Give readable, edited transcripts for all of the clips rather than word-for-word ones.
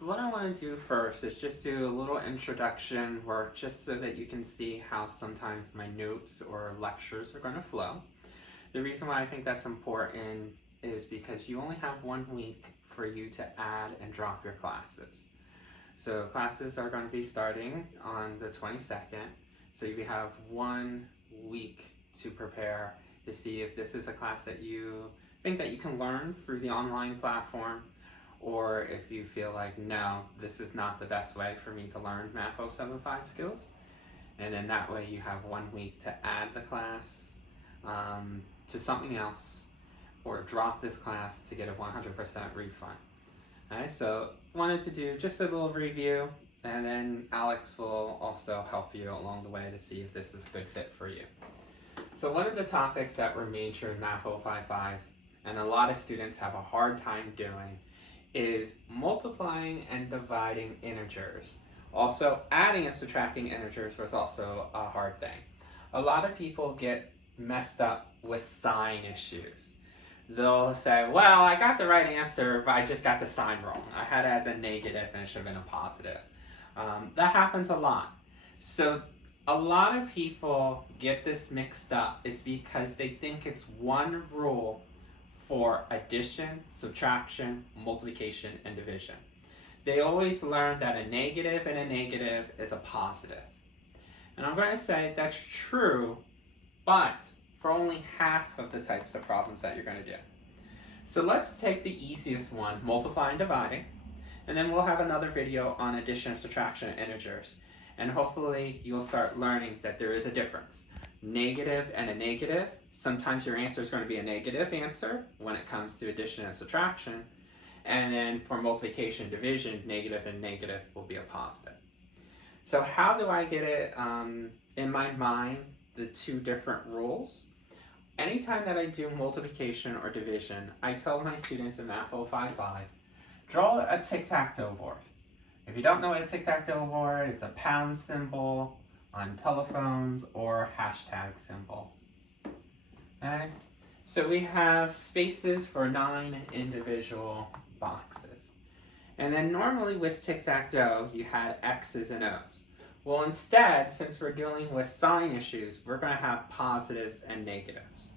So what I want to do first is just do a little introduction work just so that you can see how sometimes my notes or lectures are going to flow. The reason why I think that's important is because you only have 1 week for you to add and drop your classes. So classes are going to be starting on the 22nd, so you have 1 week to prepare to see if this is a class that you think that you can learn through the online platform, or if you feel like, no, this is not the best way for me to learn Math 075 skills. And then that way you have 1 week to add the class to something else, or drop this class to get a 100% refund. Okay, so wanted to do just a little review, and then Alex will also help you along the way to see if this is a good fit for you. So one of the topics that we're majoring in Math 055, and a lot of students have a hard time doing, is multiplying and dividing integers. Also, adding and subtracting integers was also a hard thing. A lot of people get messed up with sign issues. They'll say, well, I got the right answer, but I just got the sign wrong. I had it as a negative and it should have been a positive. That happens a lot. So a lot of people get this mixed up is because they think it's one rule for addition, subtraction, multiplication, and division. They always learn that a negative and a negative is a positive. And I'm going to say that's true, but for only half of the types of problems that you're going to do. So let's take the easiest one, multiplying and dividing, and then we'll have another video on addition, subtraction, and integers. And hopefully you'll start learning that there is a difference. Negative and a negative, sometimes your answer is going to be a negative answer when it comes to addition and subtraction. And then for multiplication and division, negative and negative will be a positive. So how do I get it in my mind, the two different rules? Anytime that I do multiplication or division, I tell my students in Math 055, draw a tic-tac-toe board. If you don't know what a tic-tac-toe board, it's a pound symbol on telephones or hashtag symbol. Okay? So we have spaces for 9 individual boxes. And then normally with tic-tac-toe, you had X's and O's. Well, instead, since we're dealing with sign issues, we're going to have positives and negatives.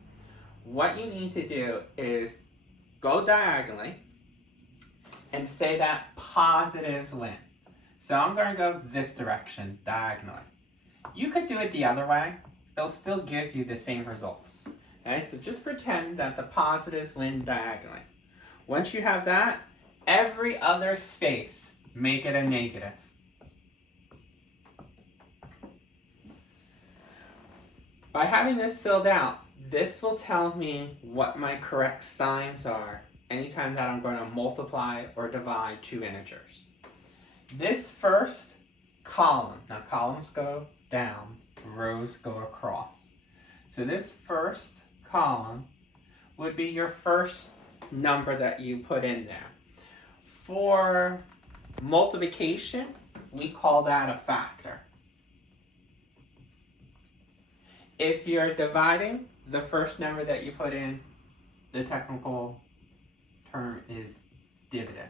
What you need to do is go diagonally and say that positives win. So I'm going to go this direction, diagonally. You could do it the other way. It'll still give you the same results. Okay, so just pretend that the positives win diagonally. Once you have that, every other space, make it a negative. By having this filled out, this will tell me what my correct signs are anytime that I'm going to multiply or divide two integers. This first column, now columns go down, rows go across. So this first column would be your first number that you put in there. For multiplication, we call that a factor. If you're dividing, the first number that you put in, the technical term is dividend.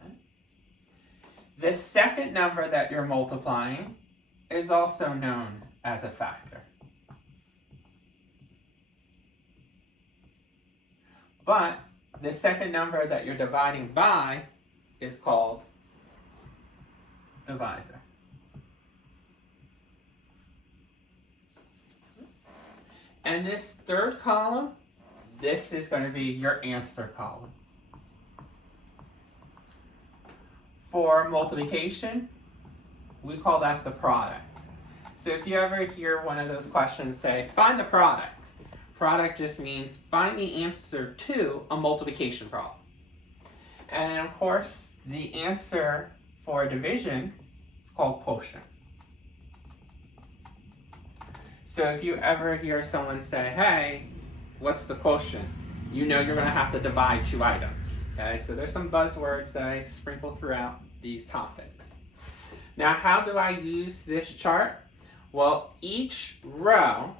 Okay? The second number that you're multiplying is also known as a factor. But the second number that you're dividing by is called divisor. And this third column, this is going to be your answer column. For multiplication, we call that the product. So if you ever hear one of those questions say, find the product, product just means find the answer to a multiplication problem. And of course, the answer for division is called quotient. So if you ever hear someone say, hey, what's the quotient? You know you're going to have to divide two items. Okay, so there's some buzzwords that I sprinkle throughout these topics. Now, how do I use this chart? Well, each row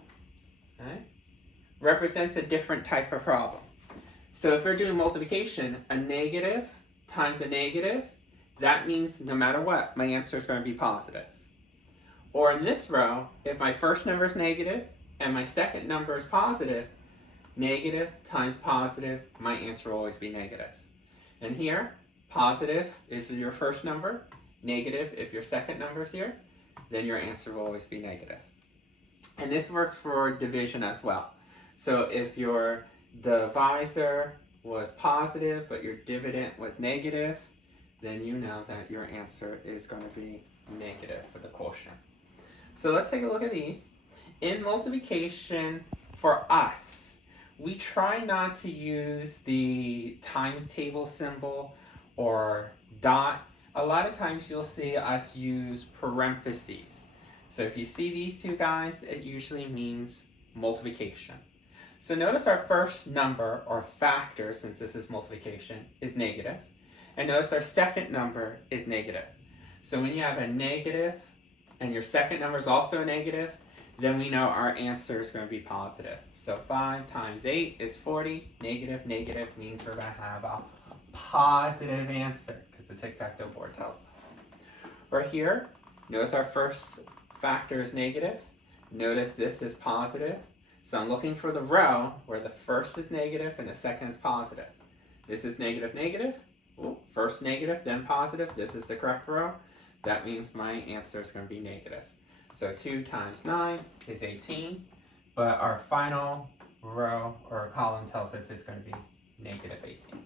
represents a different type of problem. So if we're doing multiplication, a negative times a negative that means no matter what, my answer is going to be positive. Or in this row, if my first number is negative and my second number is positive, negative times positive, my answer will always be negative. And here, positive is your first number, negative if your second number is here, then your answer will always be negative. And this works for division as well. So if your divisor was positive but your dividend was negative, then you know that your answer is going to be negative for the quotient. So let's take a look at these. In multiplication, for us, we try not to use the times table symbol or dot. A lot of times you'll see us use parentheses. So if you see these two guys, it usually means multiplication. So notice our first number, or factor, since this is multiplication, is negative. And notice our second number is negative. So when you have a negative and your second number is also a negative, then we know our answer is going to be positive. So 5 times 8 is 40. Negative, negative means we're going to have a positive answer, because the tic-tac-toe board tells us. Or here, notice our first factor is negative. Notice this is positive. So I'm looking for the row where the first is negative and the second is positive. This is negative, negative. Ooh, first negative, then positive. This is the correct row. That means my answer is going to be negative. So 2 times 9 is 18. But our final row or column tells us it's going to be negative 18.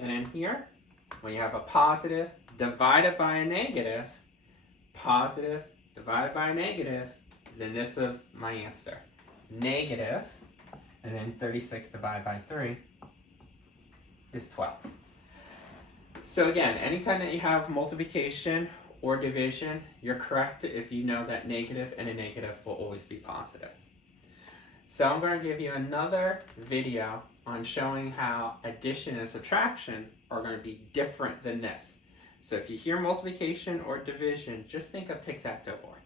And in here, when you have a positive divided by a negative, positive divided by a negative, then this is my answer. Negative, and then 36 divided by 3 is 12. So again, anytime that you have multiplication or division, you're correct if you know that negative and a negative will always be positive. So I'm going to give you another video on showing how addition and subtraction are going to be different than this. So if you hear multiplication or division, just think of tic-tac-toe board.